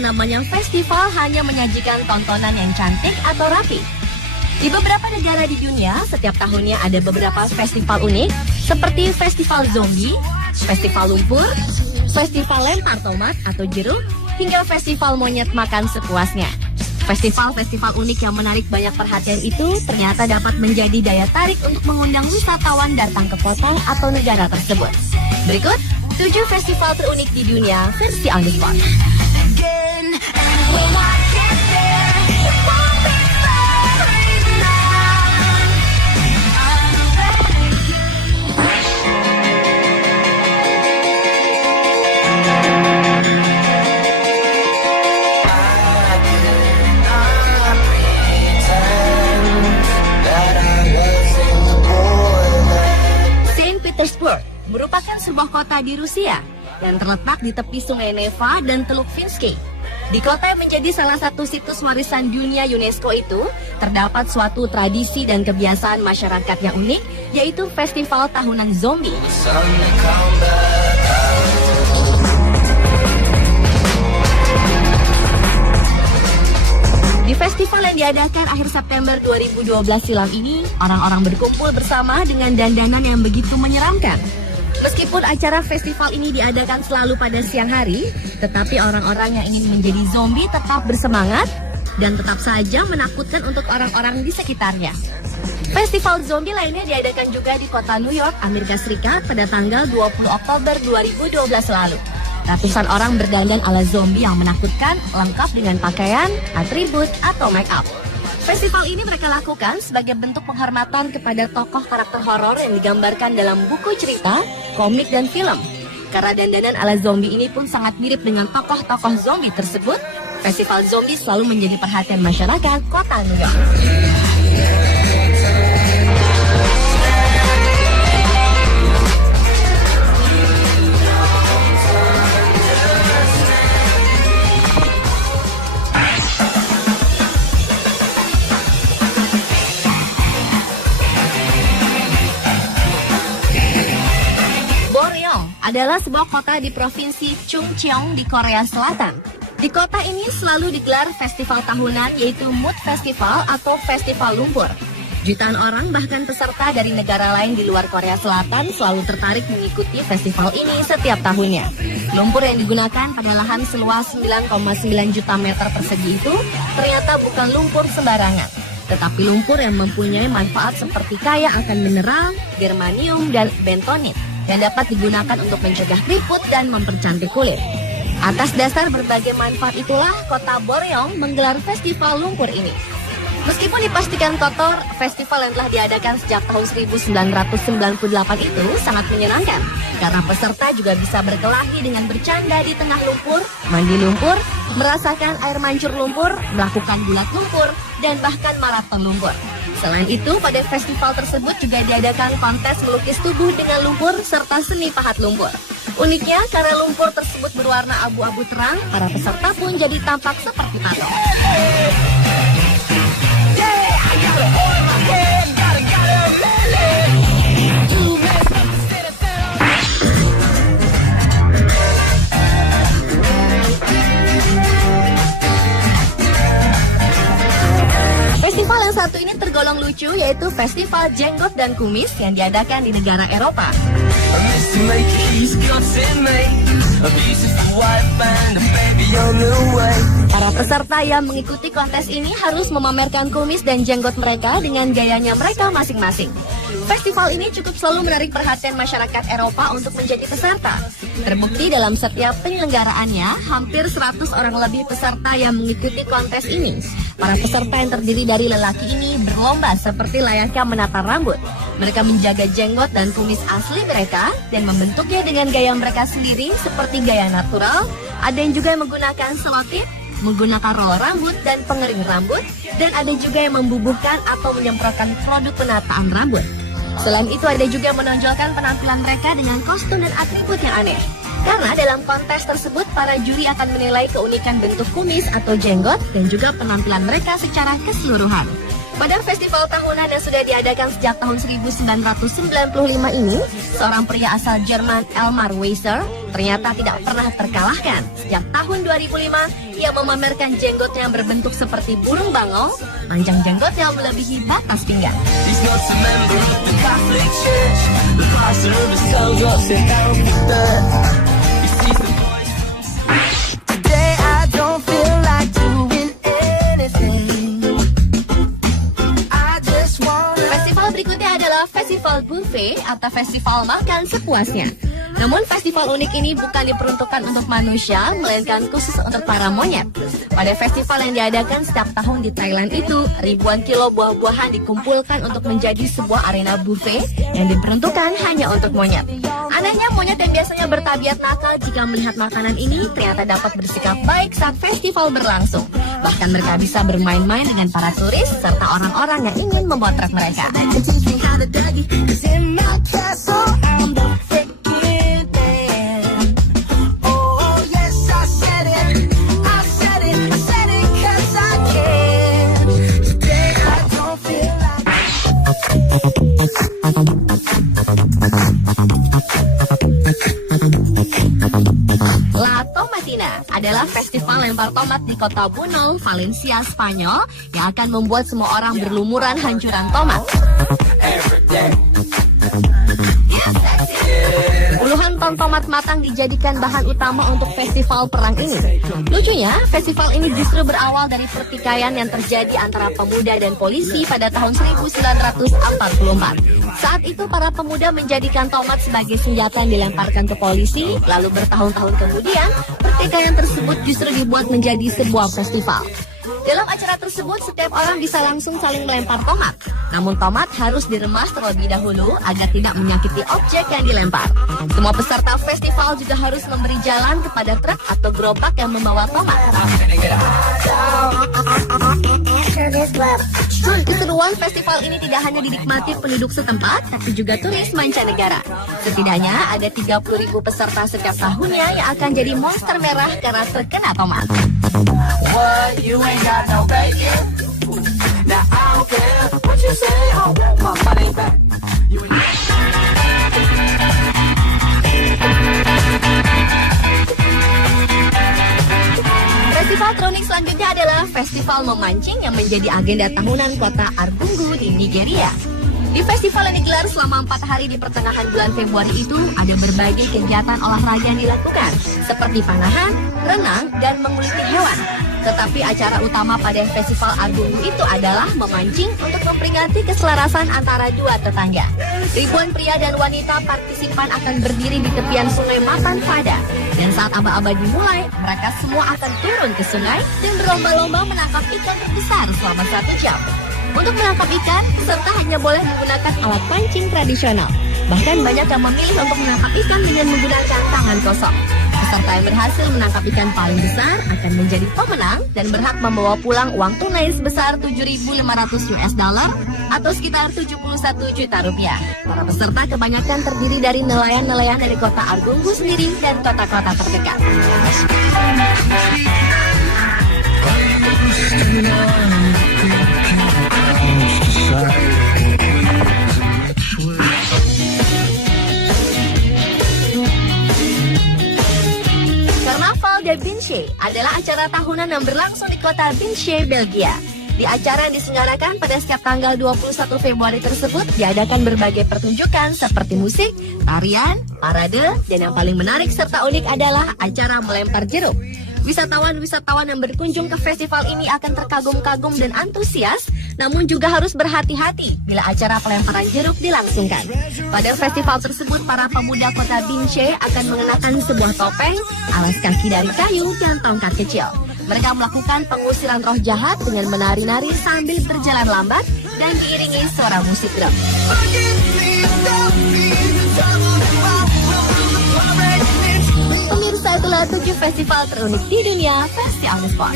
yang namanya festival hanya menyajikan tontonan yang cantik atau rapi. Di beberapa negara di dunia, setiap tahunnya ada beberapa festival unik, seperti festival zombie, festival lumpur, festival lempar tomat atau jeruk, hingga festival monyet makan sepuasnya. Festival-festival unik yang menarik banyak perhatian itu ternyata dapat menjadi daya tarik untuk mengundang wisatawan datang ke kota atau negara tersebut. Berikut 7 festival terunik di dunia versi On The Spot. Saint Petersburg merupakan sebuah kota di Rusia yang terletak di tepi sungai Neva dan Teluk Vinsky. Di kota yang menjadi salah satu situs warisan dunia UNESCO itu, terdapat suatu tradisi dan kebiasaan masyarakat yang unik, yaitu festival tahunan zombie. Di festival yang diadakan akhir September 2012 silam ini, orang-orang berkumpul bersama dengan dandanan yang begitu menyeramkan. Meskipun acara festival ini diadakan selalu pada siang hari, tetapi orang-orang yang ingin menjadi zombie tetap bersemangat dan tetap saja menakutkan untuk orang-orang di sekitarnya. Festival zombie lainnya diadakan juga di kota New York, Amerika Serikat pada tanggal 20 Oktober 2012 lalu. Ratusan orang berdandan ala zombie yang menakutkan, lengkap dengan pakaian, atribut, atau make up. Festival ini mereka lakukan sebagai bentuk penghormatan kepada tokoh karakter horor yang digambarkan dalam buku cerita, komik, dan film. Karena dandanan ala zombie ini pun sangat mirip dengan tokoh-tokoh zombie tersebut, festival zombie selalu menjadi perhatian masyarakat kota New York. Adalah sebuah kota di provinsi Chungcheong di Korea Selatan. Di kota ini selalu digelar festival tahunan yaitu Mud Festival atau Festival Lumpur. Jutaan orang bahkan peserta dari negara lain di luar Korea Selatan selalu tertarik mengikuti festival ini setiap tahunnya. Lumpur yang digunakan pada lahan seluas 9,9 juta meter persegi itu ternyata bukan lumpur sembarangan, tetapi lumpur yang mempunyai manfaat seperti kaya akan mineral, germanium, dan bentonit yang dapat digunakan untuk mencegah keriput dan mempercantik kulit. Atas dasar berbagai manfaat itulah kota Boryong menggelar festival lumpur ini. Meskipun dipastikan kotor, festival yang telah diadakan sejak tahun 1998 itu sangat menyenangkan karena peserta juga bisa berkelahi dengan bercanda di tengah lumpur, mandi lumpur, merasakan air mancur lumpur, melakukan gulat lumpur, dan bahkan maraton lumpur. Selain itu, pada festival tersebut juga diadakan kontes melukis tubuh dengan lumpur serta seni pahat lumpur. Uniknya, karena lumpur tersebut berwarna abu-abu terang, para peserta pun jadi tampak seperti patung. Festival yang satu ini tergolong lucu, yaitu Festival Jenggot dan Kumis yang diadakan di negara Eropa. Para peserta yang mengikuti kontes ini harus memamerkan kumis dan jenggot mereka dengan gayanya mereka masing-masing. Festival ini cukup selalu menarik perhatian masyarakat Eropa untuk menjadi peserta. Terbukti dalam setiap penyelenggaraannya, hampir 100 orang lebih peserta yang mengikuti kontes ini. Para peserta yang terdiri dari lelaki ini berlomba seperti layaknya menata rambut. Mereka menjaga jenggot dan kumis asli mereka dan membentuknya dengan gaya mereka sendiri seperti gaya natural. Ada yang juga yang menggunakan selotip, menggunakan roll rambut dan pengering rambut, dan ada juga yang membubuhkan atau menyemprotkan produk penataan rambut. Selain itu ada juga yang menonjolkan penampilan mereka dengan kostum dan atribut yang aneh. Karena dalam kontes tersebut para juri akan menilai keunikan bentuk kumis atau jenggot dan juga penampilan mereka secara keseluruhan. Pada festival tahunan yang sudah diadakan sejak tahun 1995 ini, seorang pria asal Jerman, Elmar Weiser, ternyata tidak pernah terkalahkan. Sejak tahun 2005, ia memamerkan jenggotnya yang berbentuk seperti burung bangau, panjang jenggotnya melebihi batas pinggang. Festival buffet atau festival makan sepuasnya. Namun festival unik ini bukan diperuntukkan untuk manusia, melainkan khusus untuk para monyet. Pada festival yang diadakan setiap tahun di Thailand itu, ribuan kilo buah-buahan dikumpulkan untuk menjadi sebuah arena buffet yang diperuntukkan hanya untuk monyet. Anehnya, monyet yang biasanya bertabiat nakal jika melihat makanan ini ternyata dapat bersikap baik saat festival berlangsung. Bahkan mereka bisa bermain-main dengan para turis serta orang-orang yang ingin memotret mereka. La Tomatina adalah festival lempar tomat di kota Bunol, Valencia, Spanyol yang akan membuat semua orang berlumuran hancuran tomat. Puluhan ton tomat matang dijadikan bahan utama untuk festival perang ini. Lucunya, festival ini justru berawal dari pertikaian yang terjadi antara pemuda dan polisi pada tahun 1944. Saat itu para pemuda menjadikan tomat sebagai senjata yang dilemparkan ke polisi, lalu bertahun-tahun kemudian, pertikaian tersebut justru dibuat menjadi sebuah festival. Dalam acara tersebut, setiap orang bisa langsung saling melempar tomat. Namun tomat harus diremas terlebih dahulu agar tidak menyakiti objek yang dilempar. Semua peserta festival juga harus memberi jalan kepada truk atau gerobak yang membawa tomat. Keseruan festival ini tidak hanya dinikmati penduduk setempat, tapi juga turis mancanegara. Setidaknya ada 30.000 peserta setiap tahunnya yang akan jadi monster merah karena terkena tomat. What, you ain't got no bacon? Now I don't care what you say, I want my money back. Festival terunik selanjutnya adalah festival memancing yang menjadi agenda tahunan kota Argungu di Nigeria. Di festival yang digelar selama 4 hari di pertengahan bulan Februari itu, ada berbagai kegiatan olahraga yang dilakukan, seperti panahan, renang, dan menguliti hewan. Tetapi acara utama pada festival Argungu itu adalah memancing untuk memperingati keselarasan antara dua tetangga. Ribuan pria dan wanita partisipan akan berdiri di tepian sungai Matan Pada. Dan saat aba-aba dimulai, mereka semua akan turun ke sungai dan berlomba-lomba menangkap ikan terbesar selama 1 jam. Untuk menangkap ikan, peserta hanya boleh menggunakan alat pancing tradisional. Bahkan banyak yang memilih untuk menangkap ikan dengan menggunakan tangan kosong. Peserta yang berhasil menangkap ikan paling besar akan menjadi pemenang dan berhak membawa pulang uang tunai sebesar $7.500 atau sekitar 71 juta rupiah. Para peserta kebanyakan terdiri dari nelayan-nelayan dari kota Argungu sendiri dan kota-kota terdekat. Carnaval de Binche adalah acara tahunan yang berlangsung di kota Binche, Belgia. Di acara yang diselenggarakan pada setiap tanggal 21 Februari tersebut diadakan berbagai pertunjukan seperti musik, tarian, parade, dan yang paling menarik serta unik adalah acara melempar jeruk. Wisatawan-wisatawan yang berkunjung ke festival ini akan terkagum-kagum dan antusias, namun juga harus berhati-hati bila acara pelemparan jeruk dilangsungkan. Pada festival tersebut, para pemuda kota Binche akan mengenakan sebuah topeng, alas kaki dari kayu, dan tongkat kecil. Mereka melakukan pengusiran roh jahat dengan menari-nari sambil berjalan lambat dan diiringi suara musik drum. Pemirsa, itulah 7 festival terunik di dunia Festi on the Spot.